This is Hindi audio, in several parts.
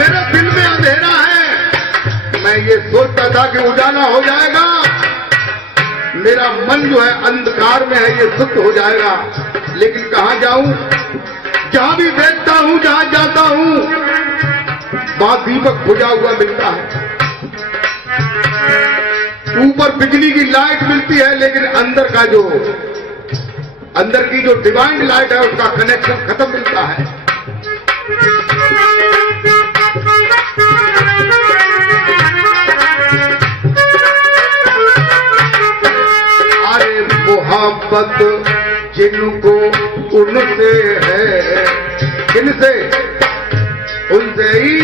मेरे दिल में अंधेरा है। मैं ये सोचता था कि उजाला हो जाएगा, मेरा मन जो है अंधकार में है, ये शुद्ध हो जाएगा। लेकिन कहां जाऊं? जहां भी देखता हूं, जहां जाता हूं, वहां दीपक बुझा हुआ मिलता है। ऊपर बिजली की लाइट मिलती है, लेकिन अंदर की जो डिवाइन लाइट है उसका कनेक्शन खत्म मिलता है। अरे मोहब्बत जिनको उनसे है, किनसे? उनसे ही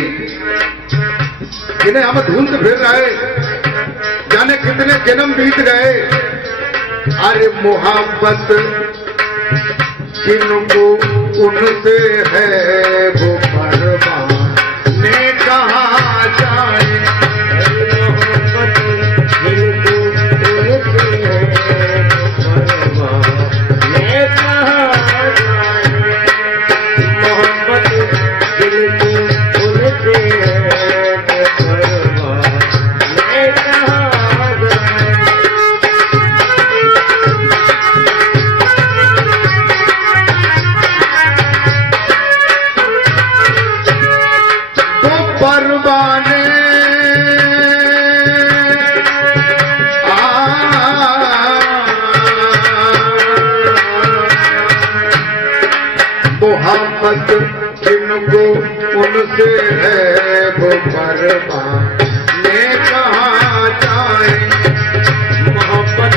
जिन्हें हम ढूंढ फिर रहे, जाने कितने जन्म बीत गए। अरे मोहब्बत जिनको उनसे है, वो परवाने कहाँ जाए। मोहब्बत जिनको उनसे है, वो परवाने कहाँ जाए। मोहब्बत जिनको उनसे है, वो परवाने कहाँ जाए। परवाने मोहब्बत जिनको उनसे है, वो परवाने कहाँ जाए। मोहब्बत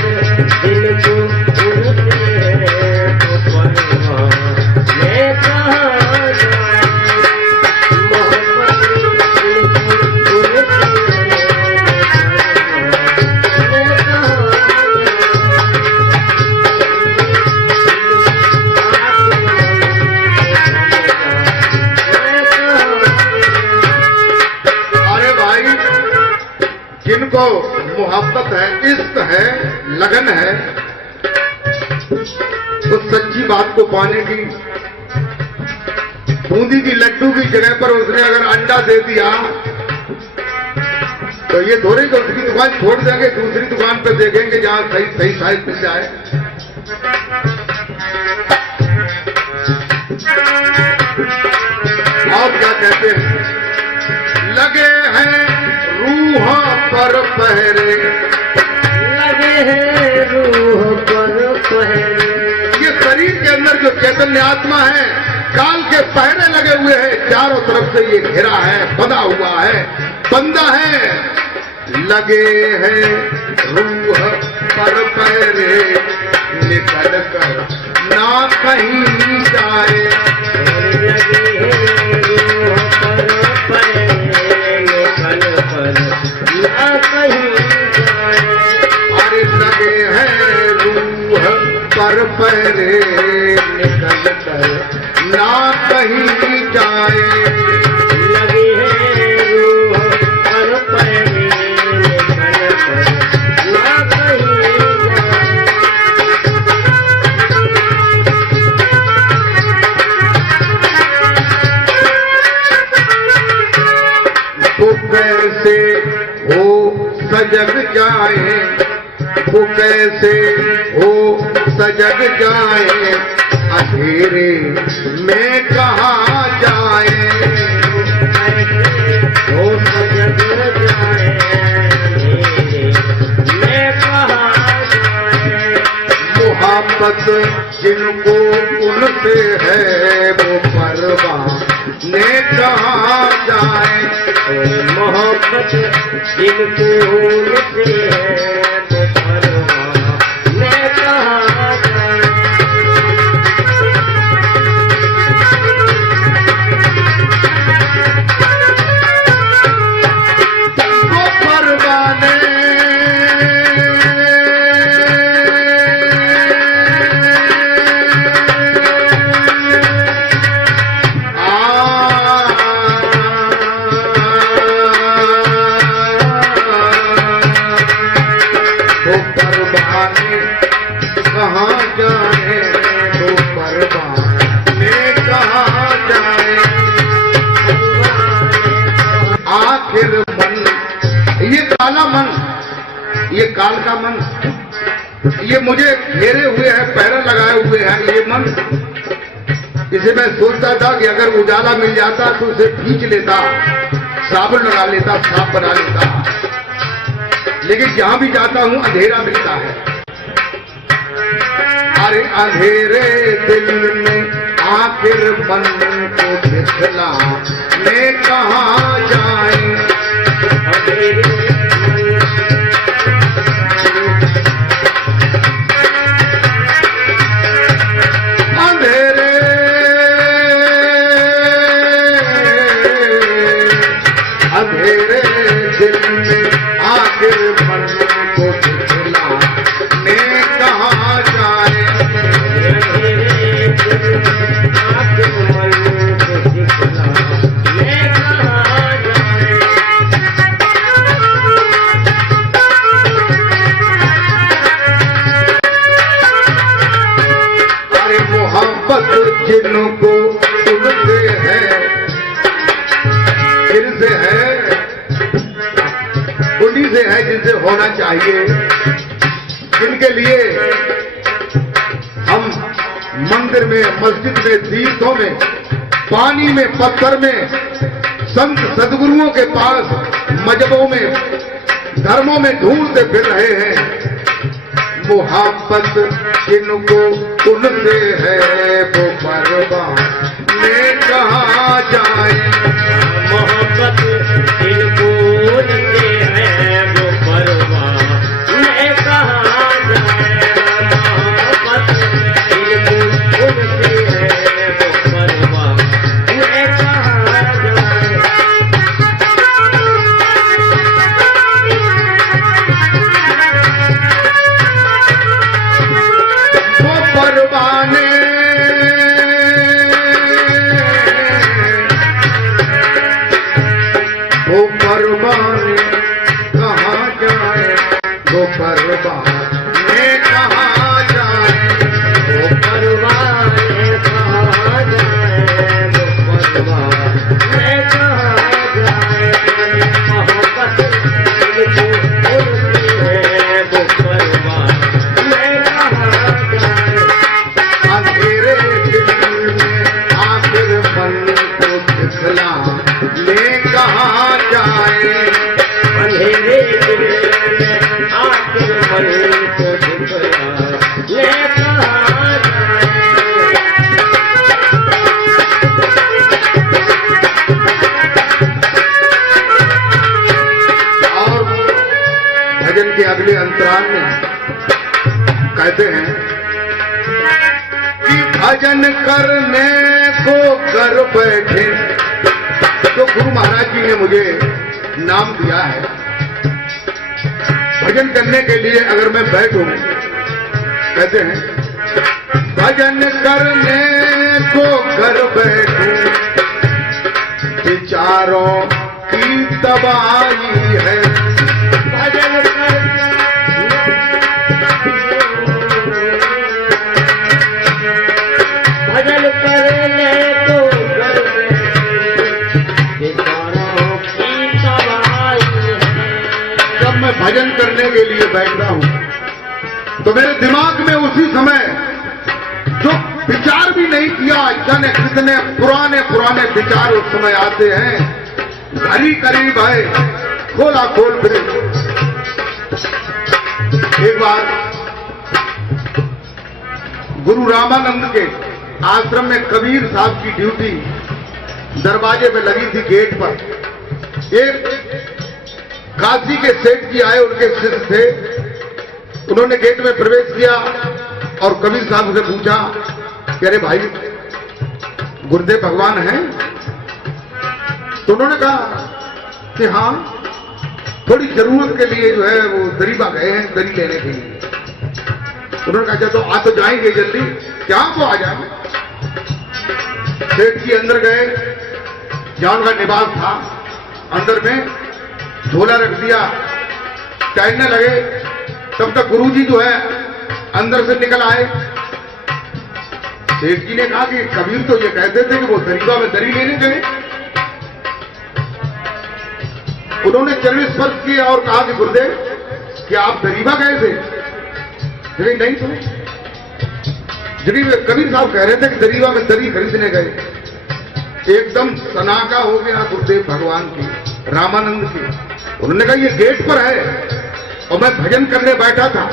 जिनको उनसे है, वो परवाने कहाँ जाए। जिनको मोहब्बत है, इश्क है, लगन है, तो सच्ची बात को पाने की, बूंदी की लड्डू की जगह पर उसने अगर अंडा दे दिया तो ये थोड़ी कि उसकी दुकान छोड़ देंगे, दूसरी दुकान पर देखेंगे जहां सही साइज मिल जाए। आप क्या कहते हैं? लगे हैं रूह पर पहरे, लगे हैं रूह पर पहरे। ये शरीर के अंदर जो चैतन्य आत्मा है, काल के पहरे लगे हुए हैं, चारों तरफ से ये घिरा है, बंधा हुआ है, बंधा है। लगे हैं रूह पर पहरे, निकल कर ना कहीं जाए। लगे हैं रूह पर पहरे, निकल कर ना कहीं जाए। अरे लगे हैं रूह पर पहरे, निकल कर ना कहीं जाए। लगे हैं रूह पर पहरे, निकल कर ना कहीं जाए। वो कैसे हो सजग जाए, वो कैसे हो सजग जाए, अंधेरे में कहाँ जाए। हो सजग जाए, अंधेरे में कहाँ जाए। मोहब्बत जिनको उनसे है, वो परवाने कहाँ जाए। मोहब्बत जिनको उनसे है, वो परवाने कहाँ जाए। वो परवाने आखिर मन, ये काला मन, ये काल का मन, ये मुझे घेरे हुए है, पहरा लगाए हुए है ये मन। इसे मैं सोचता था कि अगर उजाला मिल जाता तो उसे खींच लेता, साबुन लगा लेता, साफ बना लेता, लेकिन जहां भी जाता हूं अंधेरा मिलता है। अरे अंधेरे दिल में आखिर मन को दिखला ले कहां जाए, अंधेरे अंधेरे दिल में आखिर मन को दिखला ले कहां जाए, जिनको उनसे है, जिनसे है, उन्हीं से है जिनसे होना चाहिए, जिनके लिए हम मंदिर में, मस्जिद में, तीर्थों में, पानी में, पत्थर में, संत सदगुरुओं के पास, मजहबों में, धर्मों में ढूंढते फिर रहे हैं। मोहब्बत जिनको उनसे है वो परवाह ले कहां जाए, मोहब्बत जिनको उनसे है वो परवाह ले कहां जाए, मोहब्बत जिनको उनसे है वो परवाह ले कहां जाए। परवाने वो परवाने कहाँ जाए, वो परवाने कहाँ जाए, वो परवाने कहाँ जाए, वो परवाने कहाँ जाए, मोहब्बत जिनको उनसे है वो परवाने कहाँ जाए। अंधेरे दिल में आखिर मन को दिखला ले कहां जाए, अंधेरे दिल में आखिर मन को दिखला ले कहां जाए। और भजन के अगले अंतराल में कहते हैं कि भजन करने को कर बैठे, तो गुरु महाराज जी ने मुझे नाम दिया है। भजन करने के लिए अगर मैं बैठूं, कहते हैं भजन करने को कर बैठूं, विचारों की तबाही है, भजन भजन करने को कर विचारों की तबाही है। जब मैं भजन करने के लिए बैठता हूं तो मेरे दिमाग में उसी समय जो विचार भी नहीं किया, जाने कितने पुराने पुराने विचार उस समय आते हैं। घड़ी करीब है, खोला खोल फिर। एक बार गुरु रामानंद के आश्रम में कबीर साहब की ड्यूटी दरवाजे पे लगी थी, गेट पर। एक काशी के सेठ जी आए, उनके शिष्य थे। उन्होंने गेट में प्रवेश किया और कबीर साहब से पूछा कि अरे भाई, गुरुदेव भगवान हैं? तो उन्होंने कहा कि हाँ, थोड़ी जरूरत के लिए जो है वो दरीबा गए हैं, दरी लेने के लिए। उन्होंने कहा तो आ तो जाएंगे जल्दी, क्या वो आ जाएंगे। सेठ जी अंदर गए, जहां उनका निवास था, अंदर में झोला रख दिया, टहलने लगे। तब तक गुरुजी जो है अंदर से निकल आए। सेठ जी ने कहा कि कबीर तो ये कहते थे कि वो दरीबा में दरी लेने गए। उन्होंने चरण स्पर्श किया और कहा कि गुरुदेव क्या आप दरीबा गए थे? जरी नहीं तो जरी कबीर साहब कह रहे थे कि दरीबा में दरी खरीदने गए। एकदम सनाका हो गया गुरुदेव भगवान की, रामानंद की। उन्होंने कहा ये गेट पर है और मैं भजन करने बैठा था,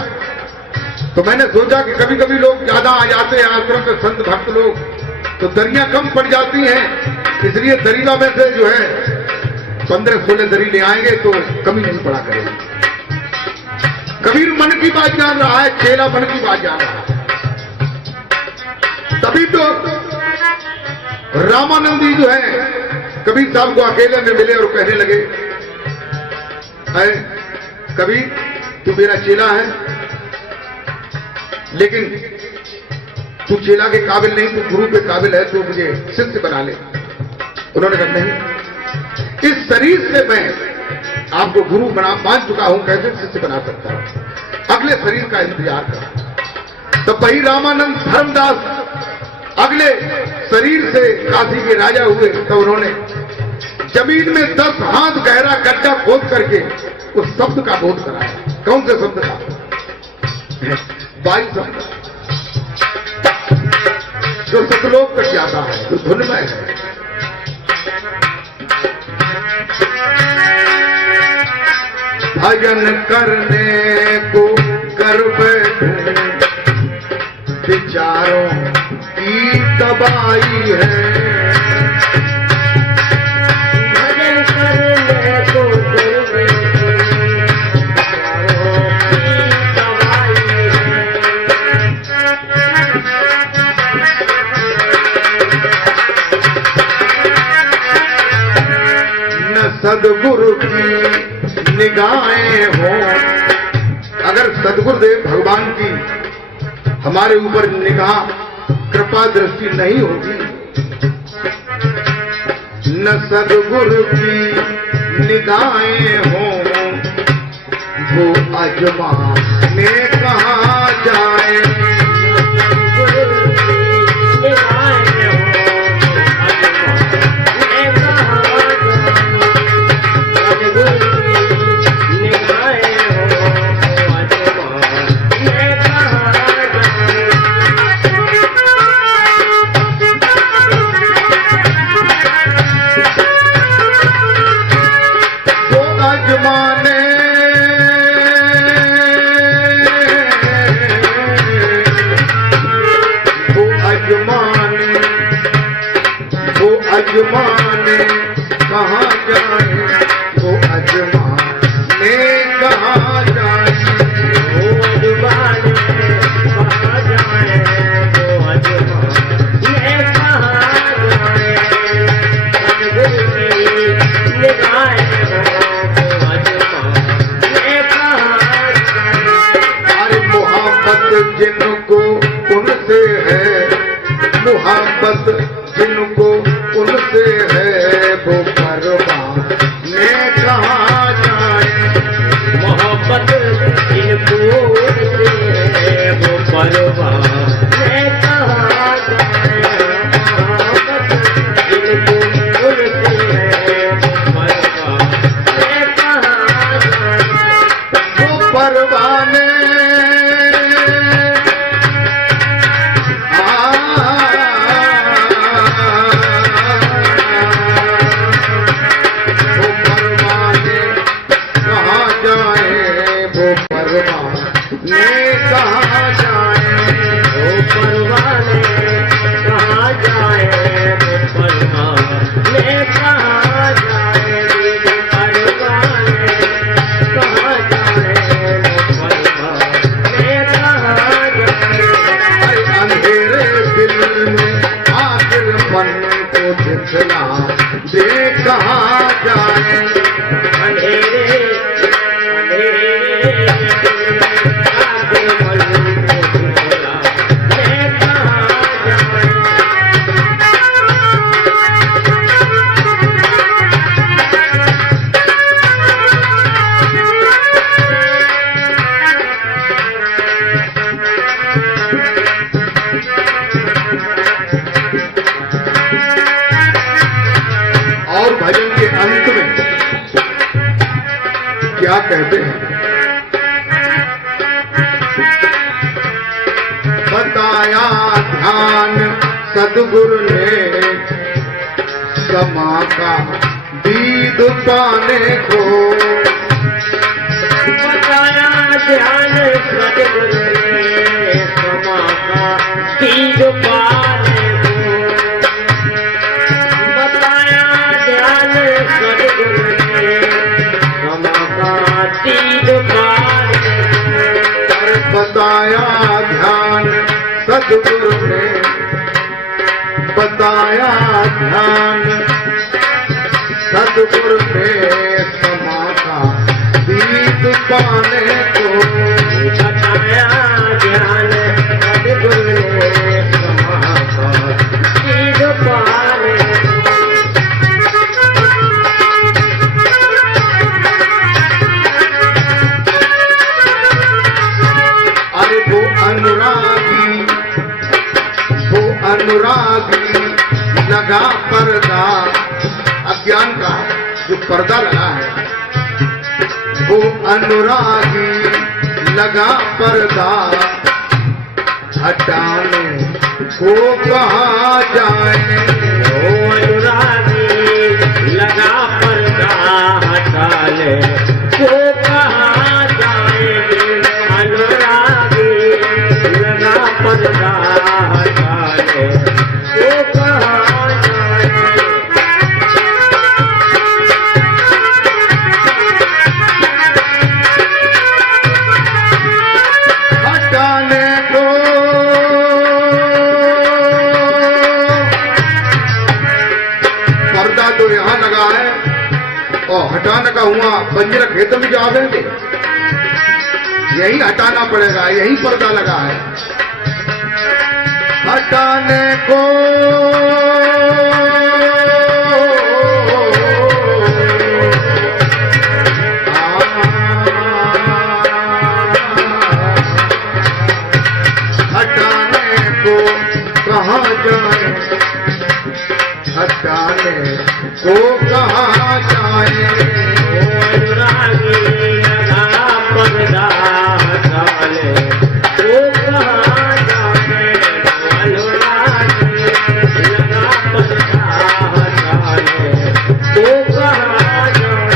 तो मैंने सोचा कि कभी कभी लोग ज्यादा आ जाते हैं आश्रम में, संत भक्त लोग, तो दरियां कम पड़ जाती हैं, इसलिए दरीबा में से जो है 15-16 दरी ले आएंगे तो कमी नहीं पड़ा करेगी। कबीर मन की बात जान रहा है, चेला मन की बात जान रहा है। तभी तो रामानंद जी जो है कबीर साहब को अकेले में मिले और कहने लगे, है कबीर तू मेरा चेला है, लेकिन तू चेला के काबिल नहीं, तू गुरु के काबिल है, तो मुझे शिष्य बना ले। उन्होंने कहा नहीं, इस शरीर से मैं आपको गुरु मान चुका हूं, कैसे शिष्य बना सकता हूं? अगले शरीर का इंतजार कर। तो वही रामानंद धर्मदास अगले शरीर से काशी के राजा हुए, तो उन्होंने जमीन में 10 हाथ गहरा गड्ढा खोद करके उस शब्द का बोध कराया। कौन से शब्द का? 22 शब्द, जो सतलोक तक जाता है, जो धुनमय है। भजन करने को कर बैठूं, विचारों की तबाही है। भजन करने को कर बैठूं, विचारों की तबाही है। न सदगुरु की निगाहें हो, अगर सदगुरुदेव भगवान की हमारे ऊपर निगाह कृपा दृष्टि नहीं होगी, न सदगुरु की निगाहें हो, वो अजमाने कहाँ जाए। अजमाने कहाँ जाए, वो अजमाने कहाँ जाए। वो अजमाने कहाँ जाए, वो अजमाने कहाँ जाए। सदगुरु की निगाहें हो, वो अजमाने कहाँ जाए। अरे मोहब्बत जिनको उनसे है, मोहब्बत जिनको उनसे है, वो परवाने कहाँ जाए। मोहब्बत जिनको उनसे है, वो परवाने कहाँ जाए। मोहब्बत जिनको उनसे है, वो परवाने कहाँ जाए। वो परवाने दे कहाँ जाए। अंधेरे और भजन के अंत में क्या कहते हैं? बताया ध्यान सदगुरु ने समा का दीद पाने को। बताया ध्यान सदगुरु ने समा का दीद पाने को। बताया ध्यान सदगुरु ने समा का दीद पाने को। बताया ध्यान सदगुरु ने बताया ध्यान सदगुरु ने समा का दीद पाने को। बताया ध्यान सदगुरु ने समा का दीद पाने को। अरे वो अनुरागी लगा पर्दा, अज्ञान का जो पर्दा लगा है, वो अनुरागी लगा पर्दा, हटाने को कहा जाए। ओ अनुरागी लगा पर्दा हटाने को कहा जाएंगे। अनुरागी लगा पर्दा हटाने को कहा जाएंगे। हटाने को पर्दा तो यहाँ लगा है और हटाने का हुआ बंजर खेत में जो आवेंगे, यही हटाना पड़ेगा, यही पर्दा लगा है। हटाने को हटाने को कहाँ जाए, हटाने को कहाँ जाए। ओ अनुरागी लगा पर्दा हटाने को कहा जाए। अनुरागी लगा पर्दा हटाने को कहा जाए।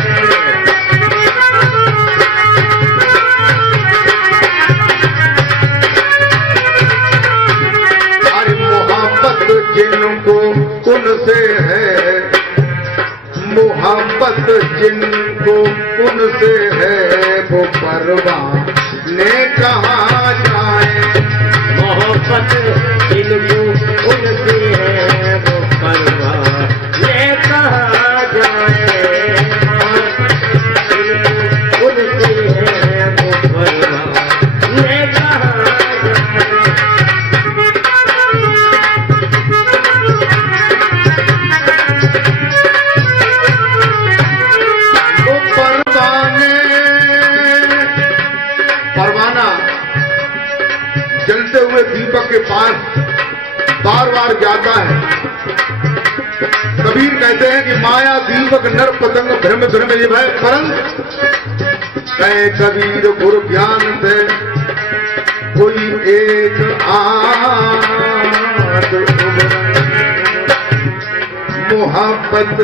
अरे मोहब्बत जिनको उनसे है, मोहब्बत जिनको उनसे है, वो परवाह ने कहा जाए। मोहब्बत जिनको उनसे है वो परवाह ले कहा जाए। मोहब्बत जिनको उनसे है वो परवाह ले कहा जाए। वो परवाना जलते हुए दीपक के पास बार बार जाता है। कबीर कहते हैं कि माया दीपक नर पतंग भ्रम भ्रम ये भय परंत, कहे कबीर गुरु ज्ञान से कोई एक आद मोहब्बत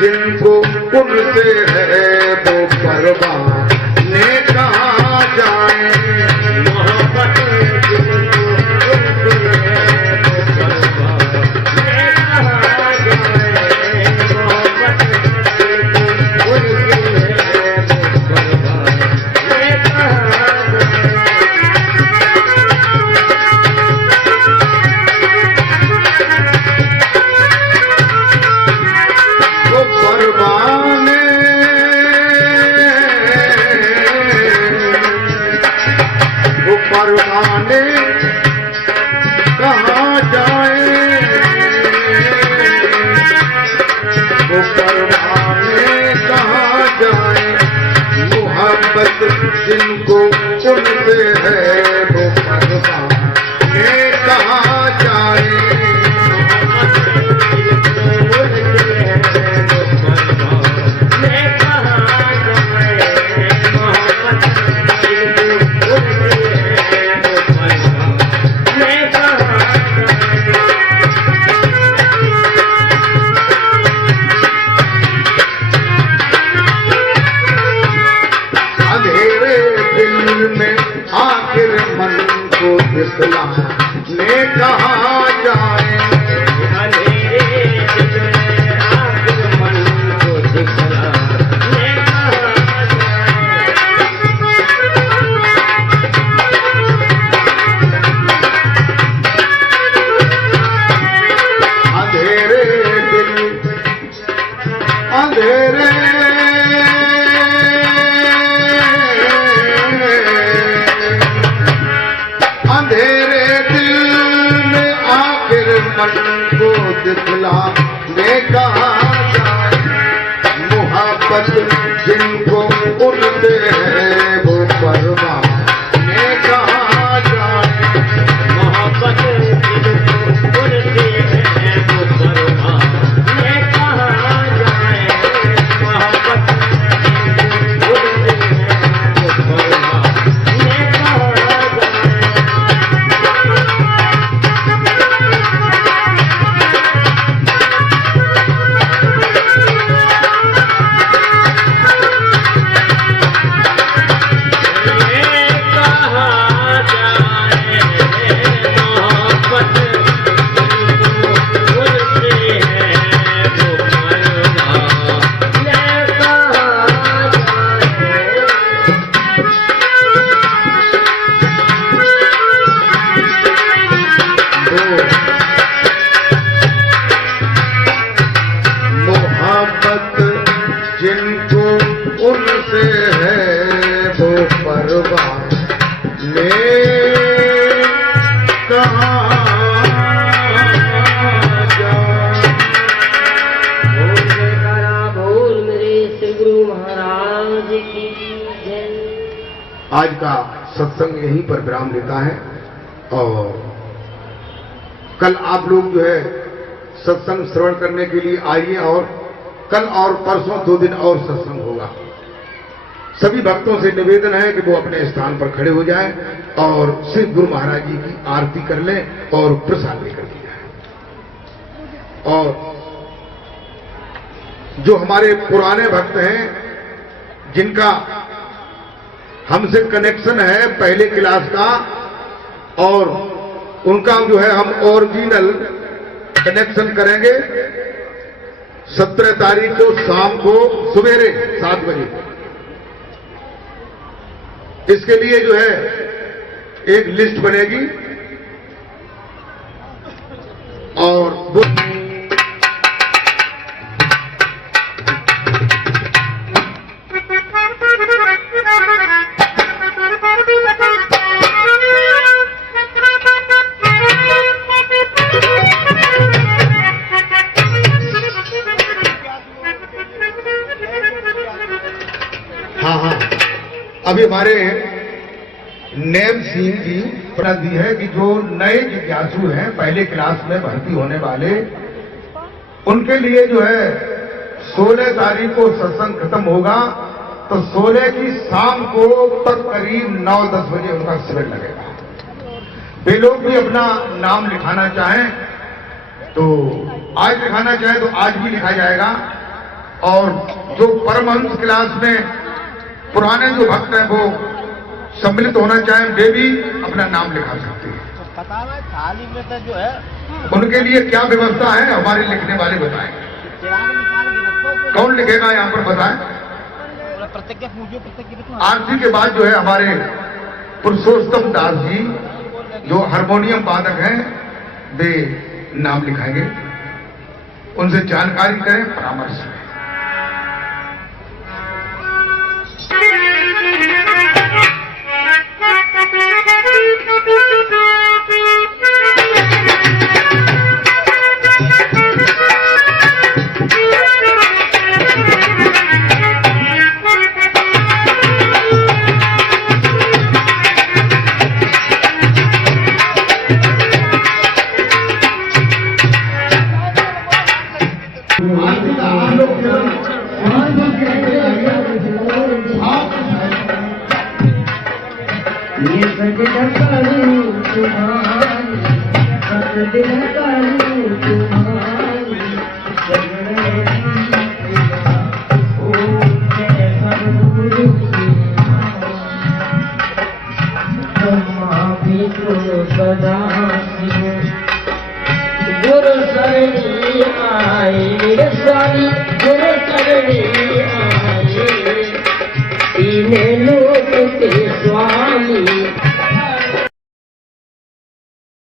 जिनको उनसे है, वो परवाह ने कहा जाए। मोहब्बत जिनको उनसे है वो परवाह ले कहा जाए। मोहब्बत जिनको उनसे है वो परवाह ले कहा जाए। वो परवाने दिखलाने कहाँ जाए। अंधेरे दिल में आखिर मन को दिखलाने कहाँ जाए। अंधेरे दिल अंधेरे अंधेरे दिल में आखिर मन को दिखलाने कहाँ जाए। मोहब्बत जिनको उनसे है वो परवाने कहाँ जाए। मोहब्बत जिनको उनसे है वो परवाने कहाँ जाए। मोहब्बत जिनको उनसे है वो परवाने कहाँ जाए। मोहब्बत जिनको उनसे है वो परवाने कहाँ जाए। बोल जयकारा बोल मेरे श्री गुरु महाराज की जय। आज का सत्संग यहीं पर विराम लेता है और कल आप लोग जो है सत्संग श्रवण करने के लिए आइए और कल और परसों 2 दिन और सत्संग होगा। सभी भक्तों से निवेदन है कि वो अपने स्थान पर खड़े हो जाएं और श्री गुरु महाराज जी की आरती कर लें और प्रसाद लेकर के जाएं। और जो हमारे पुराने भक्त हैं जिनका हमसे कनेक्शन है पहले क्लास का और उनका जो है हम ओरिजिनल कनेक्शन करेंगे 17 तारीख को शाम को सवेरे 7 बजे। इसके लिए जो है एक लिस्ट बनेगी और वो अभी हमारे नेम सिंह जी प्रत दी है कि जो नए जिज्ञासु हैं पहले क्लास में भर्ती होने वाले उनके लिए जो है 16 तारीख को सत्संग खत्म होगा तो 16 की शाम को तक करीब 9-10 बजे उनका शिविर लगेगा। वे लोग भी अपना नाम लिखाना चाहें तो आज लिखाना चाहें तो आज भी लिखा जाएगा और जो परमहंस क्लास में पुराने जो भक्त हैं वो सम्मिलित होना चाहें वे भी अपना नाम लिखा सकते हैं। पता है थाली में तो जो है उनके लिए क्या व्यवस्था है हमारे लिखने वाले बताएं। चिराग निकाल के रखो। कौन लिखेगा यहाँ पर बताएं। प्रतिज्ञा पूछो प्रतिज्ञा आरती के बाद जो है हमारे पुरुषोत्तम दास जी जो हारमोनियम वादक हैं वे नाम लिखाएंगे। उनसे जानकारी करें परामर्श में। को सदा शिव गुरु शरणी आई मेरे स्वामी गुरु शरणी